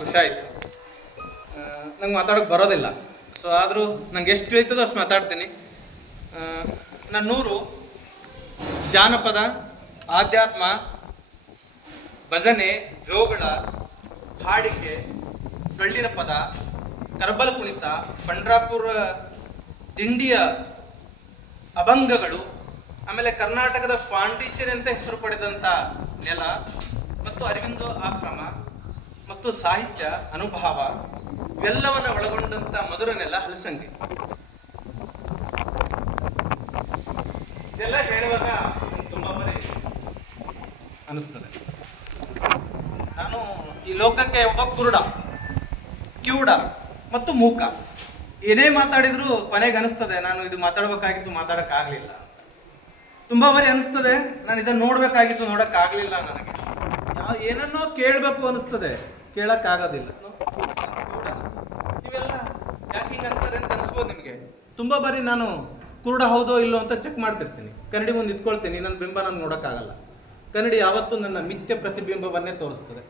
ಖುಷಿ ಆಯಿತು. ನಂಗೆ ಮಾತಾಡೋಕೆ ಬರೋದಿಲ್ಲ, ಸೊ ಆದರೂ ನಂಗೆ ಎಷ್ಟು ತಿಳಿತದೋ ಅಷ್ಟು ಮಾತಾಡ್ತೀನಿ. ನಾನು 100 ಜಾನಪದ, ಆಧ್ಯಾತ್ಮ, ಭಜನೆ, ಜೋಗಳ, ಹಾಡಿಕೆ, ಡೊಳ್ಳಿನ ಪದ, ಕರಬಲ ಕುಣಿತ, ಪಂಡ್ರಾಪುರ ದಿಂಡಿಯ ಅಭಂಗಗಳು, ಆಮೇಲೆ ಕರ್ನಾಟಕದ ಪಾಂಡಿಚೇರಿ ಅಂತ ಹೆಸರು ಪಡೆದಂಥ ನೆಲ ಮತ್ತು ಅರವಿಂದೋ ಆಶ್ರಮ ಮತ್ತು ಸಾಹಿತ್ಯ ಅನುಭವ ಇವೆಲ್ಲವನ್ನು ಒಳಗೊಂಡಂಥ ಮಧುರ ನೆಲ ಹಲಸಂಗಿ. ಇದೆಲ್ಲ ಹೇಳುವಾಗ ತುಂಬ ಬರೀ ಅನಿಸ್ತದೆ. ನಾನು ಈ ಲೋಕಕ್ಕೆ ಒಬ್ಬ ಕುರುಡ, ಕಿವುಡ ಮತ್ತು ಮೂಕ. ಏನೇ ಮಾತಾಡಿದ್ರು ಕೊನೆಗೆ ಅನಿಸ್ತದೆ ನಾನು ಇದು ಮಾತಾಡ್ಬೇಕಾಗಿತ್ತು, ಮಾತಾಡೋಕ್ಕಾಗಲಿಲ್ಲ. ತುಂಬ ಬಾರಿ ಅನಿಸ್ತದೆ ನಾನು ಇದನ್ನು ನೋಡ್ಬೇಕಾಗಿತ್ತು, ನೋಡೋಕ್ಕಾಗಲಿಲ್ಲ. ನನಗೆ ಏನನ್ನೋ ಕೇಳಬೇಕು ಅನಿಸ್ತದೆ, ಕೇಳೋಕ್ಕಾಗೋದಿಲ್ಲ. ನೀವೆಲ್ಲ ಯಾಕೆ ಹಿಂಗೆ ಅಂತಾರೆ ಅಂತ ಅನಿಸ್ಬೋದು ನಿಮಗೆ. ತುಂಬ ಬಾರಿ ನಾನು ಕುರುಡ ಹೌದೋ ಇಲ್ಲೋ ಅಂತ ಚೆಕ್ ಮಾಡ್ತಿರ್ತೀನಿ. ಕನ್ನಡಿ ಮುಂದೆ ಇಟ್ಕೊಳ್ತೀನಿ, ನನ್ನ ಬಿಂಬ ನಾನು ನೋಡೋಕ್ಕಾಗಲ್ಲ. ಕನ್ನಡಿ ಯಾವತ್ತೂ ನನ್ನ ಮಿಥ್ಯ ಪ್ರತಿಬಿಂಬವನ್ನೇ ತೋರಿಸ್ತದೆ.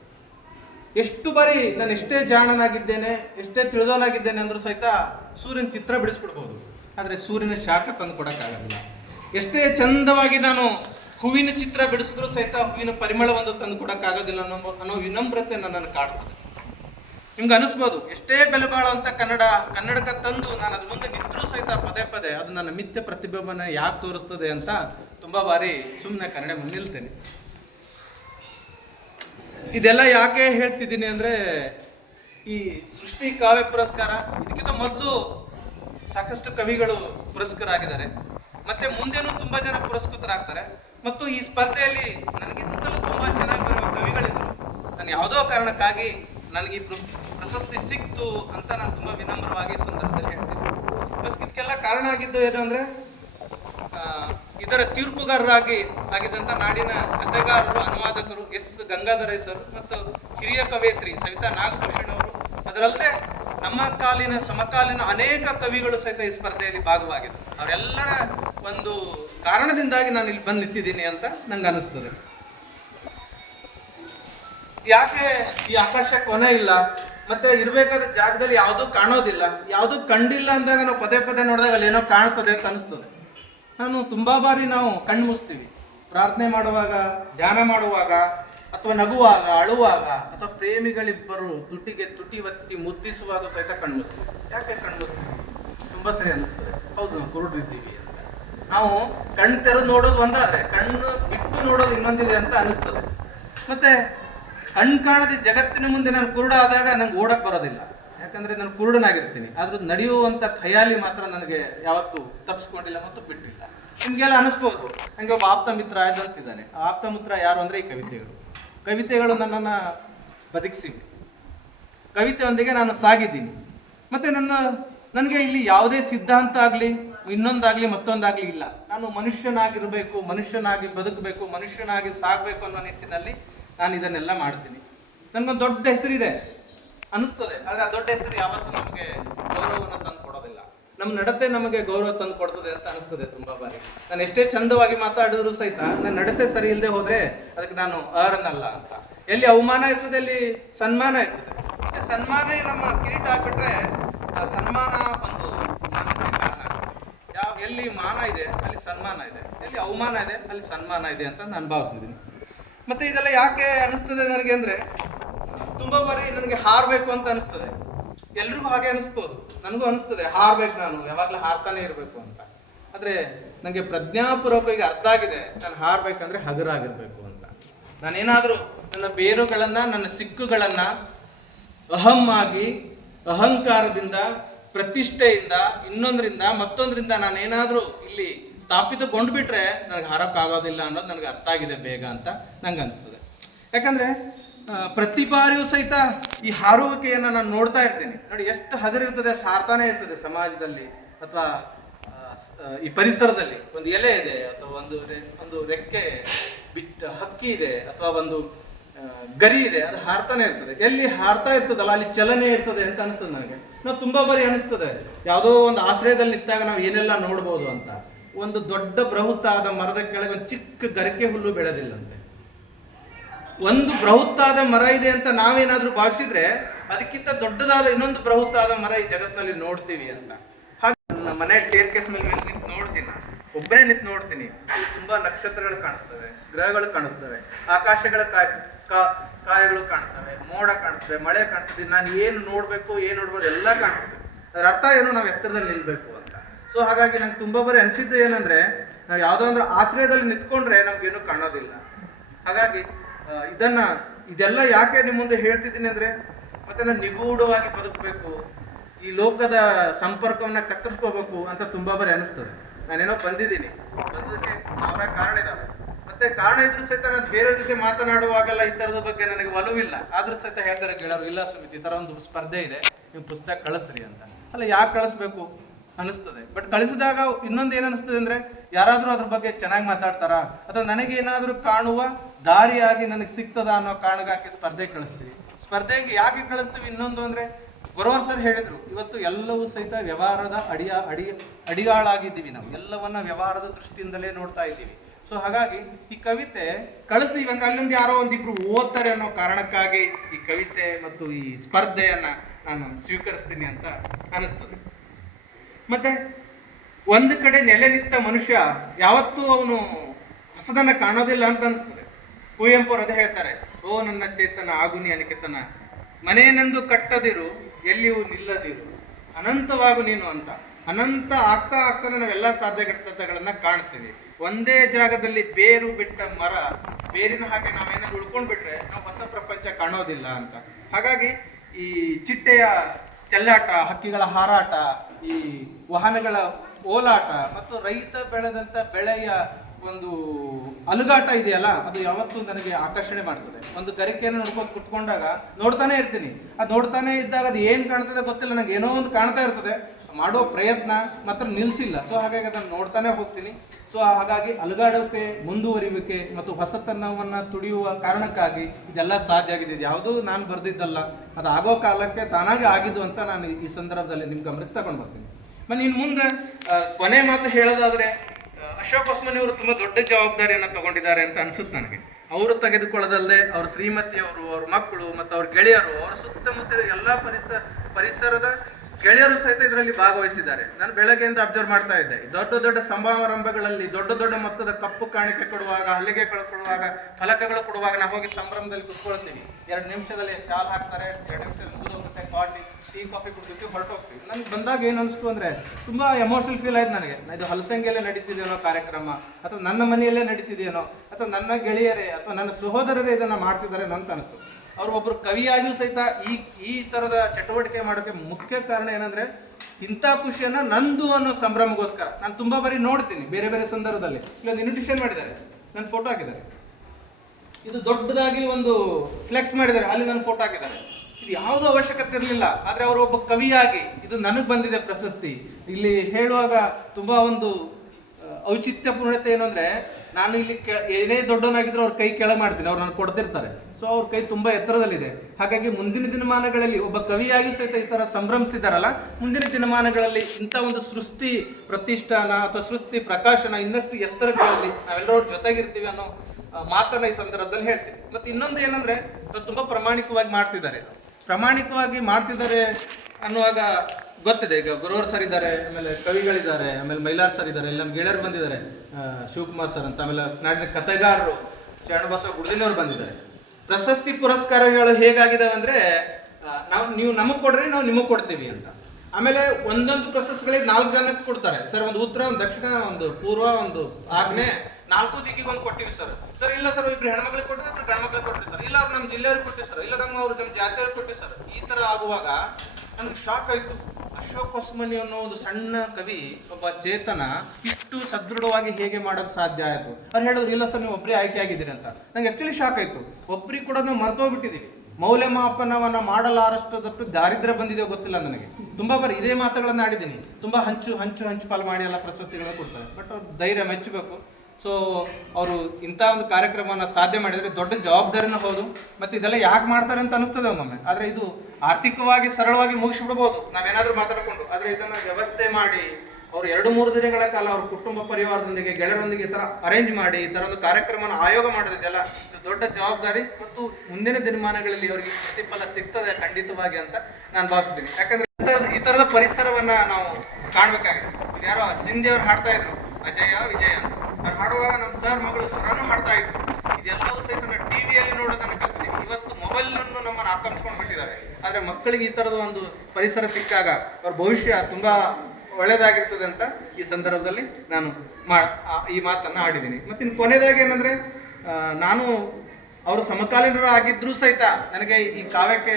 ಎಷ್ಟು ಬಾರಿ ನಾನು ಎಷ್ಟೇ ಜಾಣನಾಗಿದ್ದೇನೆ, ಎಷ್ಟೇ ತಿಳಿದವನಾಗಿದ್ದೇನೆ ಅಂದರೂ ಸಹಿತ ಸೂರ್ಯನ ಚಿತ್ರ ಬಿಡಿಸ್ಬಿಡ್ಬೋದು, ಆದರೆ ಸೂರ್ಯನ ಶಾಖ ತಂದು ಕೊಡೋಕ್ಕಾಗೋದಿಲ್ಲ. ಎಷ್ಟೇ ಚಂದವಾಗಿ ನಾನು ಹೂವಿನ ಚಿತ್ರ ಬಿಡಿಸಿದ್ರು ಸಹಿತ ಹೂವಿನ ಪರಿಮಳವನ್ನು ತಂದು ಕೊಡೋಕ್ಕಾಗೋದಿಲ್ಲ ಅನ್ನೋ ವಿನಮ್ರತೆ ನನ್ನನ್ನು ಕಾಡ್ತದೆ. ನಿಮ್ಗೆ ಅನಿಸ್ಬೋದು ಎಷ್ಟೇ ಬೆಲೆ ಬಾಳುವಂಥ ಕನ್ನಡಕ್ಕೆ ತಂದು ನಾನು ಅದ್ರ ಮುಂದೆ ನಿಂತರೂ ಸಹಿತ ಪದೇ ಪದೇ ಅದು ನನ್ನ ಮಿಥ್ಯ ಪ್ರತಿಬಿಂಬನ ಯಾಕೆ ತೋರಿಸ್ತದೆ ಅಂತ ತುಂಬ ಬಾರಿ ಸುಮ್ಮನೆ ಕನ್ನಡ ಮುಂದೆ ನಿಲ್ತೇನೆ. ಇದೆಲ್ಲ ಯಾಕೆ ಹೇಳ್ತಿದ್ದೀನಿ ಅಂದರೆ, ಈ ಸೃಷ್ಟಿ ಕಾವ್ಯ ಪುರಸ್ಕಾರ ಇದಕ್ಕಿಂತ ಮೊದಲು ಸಾಕಷ್ಟು ಕವಿಗಳು ಪುರಸ್ಕಾರ ಆಗಿದ್ದಾರೆ, ಮತ್ತೆ ಮುಂದೆನೂ ತುಂಬ ಜನ ಪುರಸ್ಕೃತರಾಗ್ತಾರೆ. ಮತ್ತು ಈ ಸ್ಪರ್ಧೆಯಲ್ಲಿ ನನಗಿಂತಲೂ ತುಂಬ ಚೆನ್ನಾಗಿ ಬರೆಯುವ ಕವಿಗಳಿದ್ರು. ನಾನು ಯಾವುದೋ ಕಾರಣಕ್ಕಾಗಿ ನನಗೆ ಪ್ರಶಸ್ತಿ ಸಿಕ್ತು ಅಂತ ನಾನು ತುಂಬ ವಿನಮ್ರವಾಗಿ ಸಂದರ್ಭದಲ್ಲಿ ಹೇಳ್ತೀನಿ. ಮತ್ತು ಇದಕ್ಕೆಲ್ಲ ಕಾರಣ ಆಗಿದ್ದು ಏನು ಅಂದರೆ, ಇದರ ತೀರ್ಪುಗಾರರಾಗಿ ಆಗಿದ್ದಂಥ ನಾಡಿನ ಕಥೆಗಾರರು, ಅನುವಾದಕರು ಎಸ್ ಗಂಗಾಧರಯ್ಯ ಸರ್ ಮತ್ತು ಹಿರಿಯ ಕವಯಿತ್ರಿ ಸವಿತಾ ನಾಗಭೂಷಣ್ ಅವರು, ಅದರಲ್ಲದೆ ನಮ್ಮ ಸಮಕಾಲೀನ ಅನೇಕ ಕವಿಗಳು ಸಹಿತ ಈ ಸ್ಪರ್ಧೆಯಲ್ಲಿ ಭಾಗವಾಗಿದ್ದರು. ಅವರೆಲ್ಲರ ಒಂದು ಕಾರಣದಿಂದಾಗಿ ನಾನು ಇಲ್ಲಿ ಬಂದು ನಿಂತಿದ್ದೀನಿ ಅಂತ ನಂಗೆ ಅನಿಸ್ತದೆ. ಯಾಕೆ ಈ ಆಕಾಶ ಕೊನೆ ಇಲ್ಲ, ಮತ್ತೆ ಇರಬೇಕಾದ ಜಾಗದಲ್ಲಿ ಯಾವುದೂ ಕಾಣೋದಿಲ್ಲ, ಯಾವುದೂ ಕಂಡಿಲ್ಲ ಅಂದಾಗ ನಾವು ಪದೇ ಪದೇ ನೋಡಿದಾಗ ಅಲ್ಲಿ ಏನೋ ಕಾಣ್ತದೆ ಅಂತ ಅನಿಸ್ತದೆ. ನಾನು ತುಂಬ ಬಾರಿ ನಾವು ಕಣ್ಣು ಮುಚ್ತೀವಿ ಪ್ರಾರ್ಥನೆ ಮಾಡುವಾಗ, ಧ್ಯಾನ ಮಾಡುವಾಗ, ಅಥವಾ ನಗುವಾಗ, ಅಳುವಾಗ, ಅಥವಾ ಪ್ರೇಮಿಗಳಿಬ್ಬರು ತುಟಿಗೆ ತುಟಿ ಒತ್ತಿ ಮುದ್ದಿಸುವಾಗ ಸಹಿತ ಕಣ್ಣು ಮುಚ್ತೀವಿ. ಯಾಕೆ ಕಣ್ಣು ಮುಚ್ತೀವಿ? ತುಂಬ ಸರಿ ಅನಿಸ್ತದೆ, ಹೌದು ನಾವು ಕುರುಡಿದ್ದೀವಿ ಅಂತ. ನಾವು ಕಣ್ಣು ತೆರೆದು ನೋಡೋದು ಒಂದಾದರೆ ಕಣ್ಣು ಬಿಟ್ಟು ನೋಡೋದು ಇನ್ನೊಂದಿದೆ ಅಂತ ಅನಿಸ್ತದೆ. ಮತ್ತೆ ಕಣ್ಣು ಕಾಣದೆ ಜಗತ್ತಿನ ಮುಂದೆ ನಾನು ಕುರುಡ ಆದಾಗ ನಂಗೆ ಓಡಕ್ಕೆ ಬರೋದಿಲ್ಲ, ಯಾಕಂದರೆ ನಾನು ಕುರುಡನಾಗಿರ್ತೀನಿ. ಆದ್ರೂ ನಡೆಯುವಂಥ ಖಯಾಲಿ ಮಾತ್ರ ನನಗೆ ಯಾವತ್ತೂ ತಪ್ಪಿಸ್ಕೊಂಡಿಲ್ಲ ಮತ್ತು ಬಿಟ್ಟಿಲ್ಲ. ನಿಮಗೆಲ್ಲ ಅನಿಸ್ಬೋದು ನನಗೆ ಒಬ್ಬ ಆಪ್ತ ಮಿತ್ರ ಆಯ್ತು ಅಂತಿದ್ದಾನೆ. ಆ ಆಪ್ತ ಮಿತ್ರ ಯಾರು ಅಂದರೆ ಈ ಕವಿತೆಗಳು ನನ್ನನ್ನು ಬದುಕಿಸಿವೆ. ಕವಿತೆಯೊಂದಿಗೆ ನಾನು ಸಾಗಿದ್ದೀನಿ. ಮತ್ತು ನನಗೆ ಇಲ್ಲಿ ಯಾವುದೇ ಸಿದ್ಧಾಂತ ಆಗಲಿ, ಇನ್ನೊಂದಾಗಲಿ, ಮತ್ತೊಂದಾಗಲಿ ಇಲ್ಲ. ನಾನು ಮನುಷ್ಯನಾಗಿರಬೇಕು, ಮನುಷ್ಯನಾಗಿ ಬದುಕಬೇಕು, ಮನುಷ್ಯನಾಗಿ ಸಾಗಬೇಕು ಅನ್ನೋ ನಿಟ್ಟಿನಲ್ಲಿ ನಾನು ಇದನ್ನೆಲ್ಲ ಮಾಡ್ತೀನಿ. ನನಗೊಂದು ದೊಡ್ಡ ಹೆಸರಿದೆ ಅನಿಸ್ತದೆ, ಆದರೆ ಆ ದೊಡ್ಡ ಹೆಸರು ಯಾವತ್ತೂ ನಮಗೆ ಗೌರವವನ್ನು ತಂದು ಕೊಡೋದಿಲ್ಲ. ನಮ್ಮ ನಡತೆ ನಮಗೆ ಗೌರವ ತಂದು ಕೊಡ್ತದೆ ಅಂತ ಅನಿಸ್ತದೆ ತುಂಬ ಬಾರಿ. ನಾನು ಎಷ್ಟೇ ಚಂದವಾಗಿ ಮಾತಾಡಿದ್ರು ಸಹಿತ ನನ್ನ ನಡತೆ ಸರಿ ಇಲ್ಲದೆ ಹೋದರೆ ಅದಕ್ಕೆ ನಾನು ಅರ್ಹನಲ್ಲ ಅಂತ. ಎಲ್ಲಿ ಅವಮಾನ ಇರ್ತದೆ ಅಲ್ಲಿ ಸನ್ಮಾನ ಇರ್ತದೆ. ಮತ್ತು ಸನ್ಮಾನ ನಮ್ಮ ಕಿರೀಟ ಹಾಕ್ಬಿಟ್ರೆ ಆ ಸನ್ಮಾನ ಬಂದು ಮಾನಕ್ಕೆ ಕಾರಣ. ಎಲ್ಲಿ ಮಾನ ಇದೆ ಅಲ್ಲಿ ಸನ್ಮಾನ ಇದೆ, ಎಲ್ಲಿ ಅವಮಾನ ಇದೆ ಅಲ್ಲಿ ಸನ್ಮಾನ ಇದೆ ಅಂತ ನಾನು ಭಾವಿಸಿದ್ದೀನಿ. ಮತ್ತು ಇದೆಲ್ಲ ಯಾಕೆ ಅನಿಸ್ತದೆ ನನಗೆ ಅಂದರೆ, ತುಂಬ ಬಾರಿ ನನಗೆ ಹಾರಬೇಕು ಅಂತ ಅನಿಸ್ತದೆ. ಎಲ್ರಿಗೂ ಹಾಗೆ ಅನಿಸ್ಬೋದು, ನನಗೂ ಅನಿಸ್ತದೆ ಹಾರಬೇಕು, ನಾನು ಯಾವಾಗಲೂ ಹಾರ್ತಾನೆ ಇರಬೇಕು ಅಂತ. ಆದರೆ ನನಗೆ ಪ್ರಜ್ಞಾಪೂರ್ವಕವಾಗಿ ಅರ್ಥ ಆಗಿದೆ, ನಾನು ಹಾರಬೇಕಂದ್ರೆ ಹಗುರಾಗಿರ್ಬೇಕು ಅಂತ. ನಾನೇನಾದರೂ ನನ್ನ ಬೇರುಗಳನ್ನು, ನನ್ನ ಸಿಕ್ಕುಗಳನ್ನು ಆಗಿ ಅಹಂಕಾರದಿಂದ, ಪ್ರತಿಷ್ಠೆಯಿಂದ, ಇನ್ನೊಂದರಿಂದ ಮತ್ತೊಂದರಿಂದ ನಾನೇನಾದರೂ ಇಲ್ಲಿ ಸ್ಥಾಪಿತಗೊಂಡು ಬಿಟ್ರೆ ನನಗೆ ಹಾರೋಕ್ಕಾಗೋದಿಲ್ಲ ಅನ್ನೋದು ನನಗೆ ಅರ್ಥ ಆಗಿದೆ ಬೇಗ ಅಂತ ನಂಗೆ ಅನಿಸ್ತದೆ. ಯಾಕಂದರೆ ಪ್ರತಿ ಬಾರಿಯೂ ಸಹಿತ ಈ ಹಾರುವಿಕೆಯನ್ನು ನಾನು ನೋಡ್ತಾ ಇರ್ತೀನಿ. ನೋಡಿ ಎಷ್ಟು ಹಗರಿರ್ತದೆ, ಅಷ್ಟು ಹಾರ್ತಾನೆ ಇರ್ತದೆ ಸಮಾಜದಲ್ಲಿ ಅಥವಾ ಈ ಪರಿಸರದಲ್ಲಿ. ಒಂದು ಎಲೆ ಇದೆ ಅಥವಾ ಒಂದು ರೆಕ್ಕೆ ಬಿಟ್ಟ ಹಕ್ಕಿ ಇದೆ ಅಥವಾ ಒಂದು ಗರಿ ಇದೆ, ಅದು ಹಾರ್ತಾನೆ ಇರ್ತದೆ. ಎಲ್ಲಿ ಹಾರ್ತಾ ಇರ್ತದಲ್ಲ ಅಲ್ಲಿ ಚಲನೆ ಇರ್ತದೆ ಅಂತ ಅನಿಸ್ತದೆ ನನಗೆ. ನಾವು ತುಂಬ ಬಾರಿ ಅನಿಸ್ತದೆ ಯಾವುದೋ ಒಂದು ಆಶ್ರಯದಲ್ಲಿ ನಿಂತಾಗ ನಾವು ಏನೆಲ್ಲ ನೋಡ್ಬೋದು ಅಂತ. ಒಂದು ದೊಡ್ಡ ಬೃಹತ್ತಾದ ಮರದ ಕೆಳಗೆ ಒಂದು ಚಿಕ್ಕ ಗರಿಕೆ ಹುಲ್ಲು ಬೆಳೆದಿಲ್ಲಂತೆ. ಒಂದು ಬೃಹತ್ತಾದ ಮರ ಇದೆ ಅಂತ ನಾವೇನಾದ್ರೂ ಭಾವಿಸಿದ್ರೆ ಅದಕ್ಕಿಂತ ದೊಡ್ಡದಾದ ಇನ್ನೊಂದು ಬೃಹತ್ತಾದ ಮರ ಈ ಜಗತ್ತಿನಲ್ಲಿ ನೋಡ್ತೀವಿ ಅಂತ. ಹಾಗೆ ನನ್ನ ಮನೆ ಟೇರ್ ಕೇಸ್ ಮೇಲೆ ನಿಂತು ನೋಡ್ತೀನಿ, ಒಬ್ಬನೇ ನಿಂತು ನೋಡ್ತೀನಿ. ಅಲ್ಲಿ ತುಂಬಾ ನಕ್ಷತ್ರಗಳು ಕಾಣಿಸ್ತವೆ, ಗ್ರಹಗಳು ಕಾಣಿಸ್ತವೆ, ಆಕಾಶಗಳ ಕಾಯಗಳು ಕಾಣ್ತವೆ, ಮೋಡ ಕಾಣ್ತದೆ, ಮಳೆ ಕಾಣ್ತದೆ. ನಾನು ಏನು ನೋಡ್ಬೇಕು, ಏನು ನೋಡ್ಬೋದು ಎಲ್ಲ ಕಾಣ್ತದೆ. ಅದರ ಅರ್ಥ ಏನು, ನಾವು ಎತ್ತರದಲ್ಲಿ ನಿಲ್ಬೇಕು ಅಂತ. ಸೊ ಹಾಗಾಗಿ ನಂಗೆ ತುಂಬಾ ಬರೀ ಅನಿಸಿದ್ದು ಏನಂದ್ರೆ, ನಾವು ಯಾವುದೋ ಒಂದು ಆಶ್ರಯದಲ್ಲಿ ನಿಂತ್ಕೊಂಡ್ರೆ ನಮ್ಗೇನು ಕಾಣೋದಿಲ್ಲ. ಹಾಗಾಗಿ ಇದೆಲ್ಲ ಯಾಕೆ ನಿಮ್ಮ ಮುಂದೆ ಹೇಳ್ತಿದ್ದೀನಿ ಅಂದ್ರೆ, ಮತ್ತೆ ನಾನು ನಿಗೂಢವಾಗಿ ಬದುಕಬೇಕು, ಈ ಲೋಕದ ಸಂಪರ್ಕವನ್ನ ಕತ್ತರಿಸ್ಕೋಬೇಕು ಅಂತ ತುಂಬಾ ಬರೀ ಅನಿಸ್ತದೆ. ನಾನೇನೋ ಬಂದಿದ್ದೀನಿ, ಬಂದದಕ್ಕೆ ಸಾವಿರ ಕಾರಣ ಇದಾವೆ. ಮತ್ತೆ ಕಾರಣ ಇದ್ರೂ ಸಹಿತ ನಾನು ಬೇರೆಯವ್ರ ಜೊತೆ ಮಾತನಾಡುವಾಗೆಲ್ಲ ಈ ತರದ ಬಗ್ಗೆ ನನಗೆ ಒಲವಿಲ್ಲ. ಆದ್ರೂ ಸಹಿತ ಹೇಳ್ತಾರೆ ಗೆಳೆಯರು, ಇಲ್ಲ ಸುಮಿತ್, ಈ ತರ ಒಂದು ಸ್ಪರ್ಧೆ ಇದೆ, ನೀವು ಪುಸ್ತಕ ಕಳಿಸ್ರಿ ಅಂತ. ಅಲ್ಲ, ಯಾಕೆ ಕಳಿಸ್ಬೇಕು ಅನಿಸ್ತದೆ. ಬಟ್ ಕಳಿಸಿದಾಗ ಇನ್ನೊಂದು ಏನ್ ಅನಿಸ್ತದೆ ಅಂದ್ರೆ, ಯಾರಾದ್ರೂ ಅದ್ರ ಬಗ್ಗೆ ಚೆನ್ನಾಗಿ ಮಾತಾಡ್ತಾರ, ಅಥವಾ ನನಗೇನಾದ್ರೂ ಕಾಣುವ ದಾರಿಯಾಗಿ ನನಗೆ ಸಿಗ್ತದ ಅನ್ನೋ ಕಾರಣಕ್ಕಾಗಿ ಸ್ಪರ್ಧೆ ಕಳಿಸ್ತೀವಿ. ಸ್ಪರ್ಧೆಗೆ ಯಾಕೆ ಕಳಿಸ್ತೀವಿ ಇನ್ನೊಂದು ಅಂದ್ರೆ, ಗೊರವರ್ ಸರ್ ಹೇಳಿದ್ರು, ಇವತ್ತು ಎಲ್ಲವೂ ಸಹಿತ ವ್ಯವಹಾರದ ಅಡಿಯಾಳಾಗಿದ್ದೀವಿ. ನಾವು ಎಲ್ಲವನ್ನ ವ್ಯವಹಾರದ ದೃಷ್ಟಿಯಿಂದಲೇ ನೋಡ್ತಾ ಇದ್ದೀವಿ. ಸೊ ಹಾಗಾಗಿ ಈ ಕವಿತೆ ಕಳಿಸ್ತೀವಿ ಅಂದ್ರೆ ಅಲ್ಲೊಂದು ಯಾರೋ ಒಂದಿಬ್ರು ಓದ್ತಾರೆ ಅನ್ನೋ ಕಾರಣಕ್ಕಾಗಿ ಈ ಕವಿತೆ ಮತ್ತು ಈ ಸ್ಪರ್ಧೆಯನ್ನ ನಾನು ಸ್ವೀಕರಿಸ್ತೀನಿ ಅಂತ ಅನಿಸ್ತದೆ. ಮತ್ತೆ ಒಂದು ಕಡೆ ನೆಲೆ ನಿಂತ ಮನುಷ್ಯ ಯಾವತ್ತೂ ಅವನು ಹೊಸದನ್ನ ಕಾಣೋದಿಲ್ಲ ಅಂತ ಅನಿಸ್ತದೆ. ಕುವೆಂಪು ಅದೇ ಹೇಳ್ತಾರೆ, ಓ ನನ್ನ ಚೇತನ ಆಗುನಿ ಅನಿಕೆತನ, ಮನೆಯನೆಂದು ಕಟ್ಟದಿರು ಎಲ್ಲಿಯೂ ನಿಲ್ಲದಿರು, ಅನಂತವಾಗು ನೀನು ಅಂತ. ಅನಂತ ಆಗ್ತಾನೆ ನಾವೆಲ್ಲ ಸಾಧ್ಯತೆಗಳನ್ನ ಕಾಣ್ತೀವಿ. ಒಂದೇ ಜಾಗದಲ್ಲಿ ಬೇರು ಬಿಟ್ಟ ಮರ, ಬೇರಿನ ಹಾಗೆ ನಾವೇನಾದ್ರು ಉಳ್ಕೊಂಡ್ ಬಿಟ್ರೆ ನಾವು ಹೊಸ ಪ್ರಪಂಚ ಕಾಣೋದಿಲ್ಲ ಅಂತ. ಹಾಗಾಗಿ ಈ ಚಿಟ್ಟೆಯ ಚೆಲ್ಲಾಟ, ಹಕ್ಕಿಗಳ ಹಾರಾಟ, ಈ ವಾಹನಗಳ ಓಲಾಟ ಮತ್ತು ರೈತ ಬೆಳೆದಂತ ಬೆಳೆಯ ಒಂದು ಅಲುಗಾಟ ಇದೆಯಲ್ಲ, ಅದು ಯಾವತ್ತೂ ನನಗೆ ಆಕರ್ಷಣೆ ಮಾಡ್ತದೆ. ಒಂದು ಗರಿಕೆಯನ್ನು ನೋಡ್ಕೊಂಡು ಕುತ್ಕೊಂಡಾಗ ನೋಡ್ತಾನೆ ಇರ್ತೀನಿ. ಅದು ನೋಡ್ತಾನೆ ಇದ್ದಾಗ ಅದು ಏನ್ ಕಾಣ್ತದೆ ಗೊತ್ತಿಲ್ಲ, ನಂಗೆ ಏನೋ ಒಂದು ಕಾಣ್ತಾ ಇರ್ತದೆ, ಮಾಡುವ ಪ್ರಯತ್ನ ಮಾತ್ರ ನಿಲ್ಸಿಲ್ಲ. ಸೊ ಹಾಗಾಗಿ ಅದನ್ನು ನೋಡ್ತಾನೆ ಹೋಗ್ತೀನಿ. ಸೊ ಹಾಗಾಗಿ ಅಲುಗಾಡೋಕೆ, ಮುಂದುವರಿಯುವಿಕೆ ಮತ್ತು ಹೊಸತನವನ್ನ ತುಡಿಯುವ ಕಾರಣಕ್ಕಾಗಿ ಇದೆಲ್ಲ ಸಾಧ್ಯ ಆಗಿದೆ. ಯಾವುದೂ ನಾನು ಬರೆದಿದ್ದಲ್ಲ, ಅದು ಆಗೋ ಕಾಲಕ್ಕೆ ತಾನಾಗೆ ಆಗಿದ್ದು ಅಂತ ನಾನು ಈ ಸಂದರ್ಭದಲ್ಲಿ ನಿಮ್ ಗಮನಕ್ಕೆ ತಗೊಂಡು ಬರ್ತೀನಿ. ಮತ್ತೆ ಇನ್ನು ಮುಂದೆ ಕೊನೆ ಮಾತು ಹೇಳೋದಾದ್ರೆ, ಅಶೋಕ್ ಹೊಸ್ಮನಿ ಅವರು ತುಂಬಾ ದೊಡ್ಡ ಜವಾಬ್ದಾರಿಯನ್ನ ತಗೊಂಡಿದ್ದಾರೆ ಅಂತ ಅನ್ಸುತ್ತೆ ನನಗೆ. ಅವರು ತೆಗೆದುಕೊಳ್ಳೋದಲ್ಲದೆ ಅವ್ರ ಶ್ರೀಮತಿಯವರು, ಅವ್ರ ಮಕ್ಕಳು ಮತ್ತು ಅವ್ರ ಗೆಳೆಯರು, ಅವರ ಸುತ್ತಮುತ್ತ ಎಲ್ಲ ಪರಿಸರದ ಗೆಳೆಯರು ಸಹಿತ ಇದರಲ್ಲಿ ಭಾಗವಹಿಸಿದ್ದಾರೆ. ನಾನು ಬೆಳಗ್ಗೆಯಿಂದ ಅಬ್ಸರ್ವ್ ಮಾಡ್ತಾ ಇದ್ದೆ. ದೊಡ್ಡ ದೊಡ್ಡ ಸಮಾರಂಭಗಳಲ್ಲಿ ದೊಡ್ಡ ದೊಡ್ಡ ಮೊತ್ತದ ಕಪ್ಪು ಕಾಣಿಕೆ ಕೊಡುವಾಗ, ಹಲ್ಲಿಗೆಗಳು ಕೊಡುವಾಗ, ಫಲಕಗಳು ಕೊಡುವಾಗ ನಾವು ಹೋಗಿ ಸಂಭ್ರಮದಲ್ಲಿ ಕುತ್ಕೊಳ್ತೀವಿ. 2 ನಿಮಿಷದಲ್ಲಿ ಶಾಲ್ ಹಾಕ್ತಾರೆ, 2 ನಿಮಿಷದಲ್ಲಿ ಮುಗಿದೋಗುತ್ತೆ, ಟೀ ಕಾಫಿ ಕುಡಿದಕ್ಕೆ ಹೊರಟೋಗ್ತೀವಿ. ನನ್ಗೆ ಬಂದಾಗ ಏನು ಅನಿಸ್ತು ಅಂದ್ರೆ, ತುಂಬಾ ಎಮೋಷನಲ್ ಫೀಲ್ ಆಯ್ತು ನನಗೆ. ಇದು ಹಲಸಂಗಿಯಲ್ಲೇ ನಡೀತಿದೆಯೇನೋ ಕಾರ್ಯಕ್ರಮ, ಅಥವಾ ನನ್ನ ಮನೆಯಲ್ಲೇ ನಡೀತಿದೆಯೇನೋ, ಅಥವಾ ನನ್ನ ಗೆಳೆಯರೇ ಅಥವಾ ನನ್ನ ಸಹೋದರರೇ ಇದನ್ನ ಮಾಡ್ತಿದ್ದಾರೇನೋ ಅಂತ ಅನಿಸ್ತು. ಅವರು ಒಬ್ಬರು ಕವಿಯಾಗಿಯೂ ಸಹಿತ ಈ ತರದ ಚಟುವಟಿಕೆ ಮಾಡೋಕೆ ಮುಖ್ಯ ಕಾರಣ ಏನಂದ್ರೆ, ಇಂಥ ಖುಷಿಯನ್ನ ನಂದು ಅನ್ನೋ ಸಂಭ್ರಮಗೋಸ್ಕರ ನಾನು ತುಂಬಾ ಬಾರಿ ನೋಡ್ತೀನಿ. ಬೇರೆ ಬೇರೆ ಸಂದರ್ಭದಲ್ಲಿ ಇಲ್ಲೊಂದು ಇನ್ವಿಟೇಷನ್ ಮಾಡಿದ್ದಾರೆ, ನನ್ನ ಫೋಟೋ ಹಾಕಿದ್ದಾರೆ. ಇದು ದೊಡ್ಡದಾಗಿ ಒಂದು ಫ್ಲೆಕ್ಸ್ ಮಾಡಿದ್ದಾರೆ, ಅಲ್ಲಿ ನನ್ನ ಫೋಟೋ ಹಾಕಿದ್ದಾರೆ. ಇದು ಯಾವುದೋ ಅವಶ್ಯಕತೆ ಇರಲಿಲ್ಲ, ಆದ್ರೆ ಅವರು ಒಬ್ಬ ಕವಿಯಾಗಿ ಇದು ನನಗೆ ಬಂದಿದೆ ಪ್ರಶಸ್ತಿ. ಇಲ್ಲಿ ಹೇಳುವಾಗ ತುಂಬಾ ಒಂದು ಔಚಿತ್ಯಪೂರ್ಣತೆ ಏನು ಅಂದ್ರೆ, ನಾನು ಇಲ್ಲಿ ಏನೇ ದೊಡ್ಡವನಾಗಿದ್ರು ಅವ್ರ ಕೈ ಕೆಳಗೆ ಮಾಡ್ತೀನಿ, ಅವ್ರು ನಾನು ಕೊಡ್ತಿರ್ತಾರೆ. ಸೊ ಅವ್ರ ಕೈ ತುಂಬಾ ಎತ್ತರದಲ್ಲಿದೆ. ಹಾಗಾಗಿ ಮುಂದಿನ ದಿನಮಾನಗಳಲ್ಲಿ ಒಬ್ಬ ಕವಿಯಾಗಿ ಸಹಿತ ಈ ತರ ಸಂಭ್ರಮಿಸ್ತಿದ್ದಾರಲ್ಲ, ಮುಂದಿನ ದಿನಮಾನಗಳಲ್ಲಿ ಇಂಥ ಒಂದು ಸೃಷ್ಟಿ ಪ್ರತಿಷ್ಠಾನ ಅಥವಾ ಸೃಷ್ಟಿ ಪ್ರಕಾಶನ ಇನ್ನಷ್ಟು ಎತ್ತರಗಳಲ್ಲಿ ನಾವೆಲ್ಲರೂ ಜೊತೆಗಿರ್ತೀವಿ ಅನ್ನೋ ಮಾತನ್ನ ಈ ಸಂದರ್ಭದಲ್ಲಿ ಹೇಳ್ತೀನಿ. ಮತ್ತೆ ಇನ್ನೊಂದು ಏನಂದ್ರೆ, ತುಂಬಾ ಪ್ರಾಮಾಣಿಕವಾಗಿ ಮಾಡ್ತಿದ್ದಾರೆ ಅನ್ನುವಾಗ ಗೊತ್ತಿದೆ. ಈಗ ಗುರುವರ್ ಸರ್ ಇದ್ದಾರೆ, ಆಮೇಲೆ ಕವಿಗಳಿದ್ದಾರೆ, ಆಮೇಲೆ ಮೈಲಾರ್ ಸರ್ ಇದ್ದಾರೆ, ಇಲ್ಲಿ ನಮ್ಮ ಗೆಳೆಯರು ಬಂದಿದ್ದಾರೆ, ಶಿವಕುಮಾರ್ ಸರ್ ಅಂತ, ಆಮೇಲೆ ನಾಡಿನ ಕಥೆಗಾರರು ಶರಣಬಸವ ಗುಡ್ದಿನವ್ರು ಬಂದಿದ್ದಾರೆ. ಪ್ರಶಸ್ತಿ ಪುರಸ್ಕಾರಗಳು ಹೇಗಾಗಿದಾವೆ ಅಂದ್ರೆ, ನೀವು ನಮಗ್ ಕೊಡ್ರಿ, ನಾವು ನಿಮಗ್ ಕೊಡ್ತೀವಿ ಅಂತ. ಆಮೇಲೆ ಒಂದೊಂದು ಪ್ರಶಸ್ತಿಗಳಿಗೆ 4 ಜನಕ್ಕೆ ಕೊಡ್ತಾರೆ ಸರ್. ಒಂದು ಉತ್ತರ, ಒಂದು ದಕ್ಷಿಣ, ಒಂದು ಪೂರ್ವ, ಒಂದು ಆಗ್ನೇ, 4 ದಿಕ್ಕಿಗೆ ಒಂದು ಕೊಟ್ಟಿವಿ ಸರ್. ಇಲ್ಲ ಸರ್, ಇಬ್ರು ಹೆಣ್ಮಕ್ಳಿಗೆ ಕೊಟ್ಟಿದ್ರೆ, ಇಬ್ರು ಗಂಡ್ಮಕ್ಳಿಗೆ ಕೊಟ್ಟಿವಿ ಸರ್. ಇಲ್ಲ ಅವ್ರು ನಮ್ಮ ಜಿಲ್ಲೆಯವ್ರಿಗೆ ಕೊಟ್ಟಿವಿ ಸರ್. ಇಲ್ಲ ನಮ್ಮ ಜಾತಿಯವ್ರಿಗೆ ಕೊಟ್ಟಿವಿ ಸರ್. ಈ ತರ ಆಗುವಾಗ ನನ್ಗೆ ಶಾಕ್ ಆಯ್ತು. ಅಶೋಕ್ ಹೊಸ್ಮನಿ ಅನ್ನೋ ಒಂದು ಸಣ್ಣ ಕವಿ, ಒಬ್ಬ ಚೇತನ, ಇಷ್ಟು ಸದೃಢವಾಗಿ ಹೇಗೆ ಮಾಡೋಕೆ ಸಾಧ್ಯ ಆಯ್ತು? ಅವ್ರು ಹೇಳಿದ್ರು, ಇಲ್ಲ ಸರ್, ನೀವು ಒಬ್ಬರೇ ಆಯ್ಕೆ ಆಗಿದ್ದೀರಿ ಅಂತ. ನಂಗೆ ಆಕ್ಚುಲಿ ಶಾಕ್ ಆಯ್ತು. ಒಬ್ಬರಿಗೆ ಕೂಡ ನಾವು ಮರ್ತೋಗ್ಬಿಟ್ಟಿದ್ದೀವಿ. ಮೌಲ್ಯಮಾಪನವನ್ನ ಮಾಡಲಾರಷ್ಟದಷ್ಟು ದಾರಿದ್ರ್ಯ ಬಂದಿದೆಯೋ ಗೊತ್ತಿಲ್ಲ ನನಗೆ. ತುಂಬಾ ಬಾರಿ ಇದೇ ಮಾತುಗಳನ್ನ ಆಡಿದ್ದೀನಿ. ತುಂಬಾ ಹಂಚು ಪಾಲು ಮಾಡಿ ಎಲ್ಲ ಪ್ರಶಸ್ತಿಗಳನ್ನ ಕೊಡ್ತಾರೆ. ಬಟ್ ಅವ್ರು ಧೈರ್ಯ ಮೆಚ್ಚಬೇಕು. ಸೊ ಅವರು ಇಂಥ ಒಂದು ಕಾರ್ಯಕ್ರಮನ ಸಾಧ್ಯ ಮಾಡಿದರೆ ದೊಡ್ಡ ಜವಾಬ್ದಾರಿನೂ ಹೌದು. ಮತ್ತೆ ಇದೆಲ್ಲ ಯಾಕೆ ಮಾಡ್ತಾರೆ ಅಂತ ಅನಿಸ್ತದೆ ಒಮ್ಮೊಮ್ಮೆ. ಆದ್ರೆ ಇದು ಆರ್ಥಿಕವಾಗಿ ಸರಳವಾಗಿ ಮುಗಿಸ್ಬಿಡ್ಬೋದು ನಾವೇನಾದ್ರೂ ಮಾತಾಡ್ಕೊಂಡು. ಆದ್ರೆ ಇದನ್ನ ವ್ಯವಸ್ಥೆ ಮಾಡಿ ಅವ್ರು 2-3 ದಿನಗಳ ಕಾಲ ಅವ್ರ ಕುಟುಂಬ ಪರಿವಾರದೊಂದಿಗೆ, ಗೆಳೆಯರೊಂದಿಗೆ ಈ ತರ ಅರೇಂಜ್ ಮಾಡಿ ಈ ತರ ಒಂದು ಕಾರ್ಯಕ್ರಮನ ಆಯೋಗ ಮಾಡೋದಿದೆಯಲ್ಲ, ಇದು ದೊಡ್ಡ ಜವಾಬ್ದಾರಿ ಮತ್ತು ಮುಂದಿನ ದಿನಮಾನಗಳಲ್ಲಿ ಅವರಿಗೆ ಪ್ರತಿಫಲ ಸಿಗ್ತದೆ ಖಂಡಿತವಾಗಿ ಅಂತ ನಾನು ಭಾವಿಸ್ತೀನಿ. ಯಾಕಂದ್ರೆ ಈ ತರದ ಪರಿಸರವನ್ನ ನಾವು ಕಾಣ್ಬೇಕಾಗಿದೆ. ಯಾರೋ ಸಿಂಧಿ ಅವ್ರು ಹಾಡ್ತಾ ಇದ್ರು ಅಜಯ ವಿಜಯ ಅಂತ. ಅವ್ರು ಹಾಡುವಾಗ ನಮ್ಮ ಸರ್ ಮಗಳು ಸ್ವರಾನು ಹಾಡ್ತಾ ಇದ್ರು. ಇದೆಲ್ಲವೂ ಸಹಿತ ನಾವು ಟಿವಿಯಲ್ಲಿ ನೋಡೋದನ್ನ ಕಲ್ತಿದ್ದೀವಿ. ಇವತ್ತು ಮೊಬೈಲ್ ಅನ್ನು ನಮ್ಮನ್ನು ಆಕ್ರಮಿಸ್ಕೊಂಡು ಬಿಟ್ಟಿದ್ದಾವೆ. ಆದ್ರೆ ಮಕ್ಕಳಿಗೆ ಈ ತರದ ಒಂದು ಪರಿಸರ ಸಿಕ್ಕಾಗ ಅವ್ರ ಭವಿಷ್ಯ ತುಂಬಾ ಒಳ್ಳೇದಾಗಿರ್ತದೆ ಅಂತ ಈ ಸಂದರ್ಭದಲ್ಲಿ ನಾನು ಈ ಮಾತನ್ನ ಆಡಿದ್ದೀನಿ. ಮತ್ತೆ ಇನ್ನು ಕೊನೆಯದಾಗಿ ಏನಂದ್ರೆ, ನಾನು ಅವರು ಸಮಕಾಲೀನರು ಆಗಿದ್ರೂ ಸಹಿತ ನನಗೆ ಈ ಕಾವ್ಯಕ್ಕೆ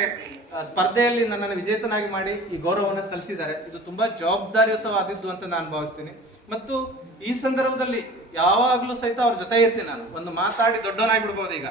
ಸ್ಪರ್ಧೆಯಲ್ಲಿ ನನ್ನನ್ನು ವಿಜೇತನಾಗಿ ಮಾಡಿ ಈ ಗೌರವವನ್ನು ಸಲ್ಲಿಸಿದ್ದಾರೆ. ಇದು ತುಂಬಾ ಜವಾಬ್ದಾರಿಯುತವಾದದ್ದು ಅಂತ ನಾನು ಭಾವಿಸ್ತೀನಿ. ಮತ್ತು ಈ ಸಂದರ್ಭದಲ್ಲಿ ಯಾವಾಗಲೂ ಸಹಿತ ಅವ್ರ ಜೊತೆ ಇರ್ತೀನಿ. ನಾನು ಒಂದು ಮಾತಾಡಿ ದೊಡ್ಡವನಾಗಿ ಬಿಡ್ಬೋದು ಈಗ.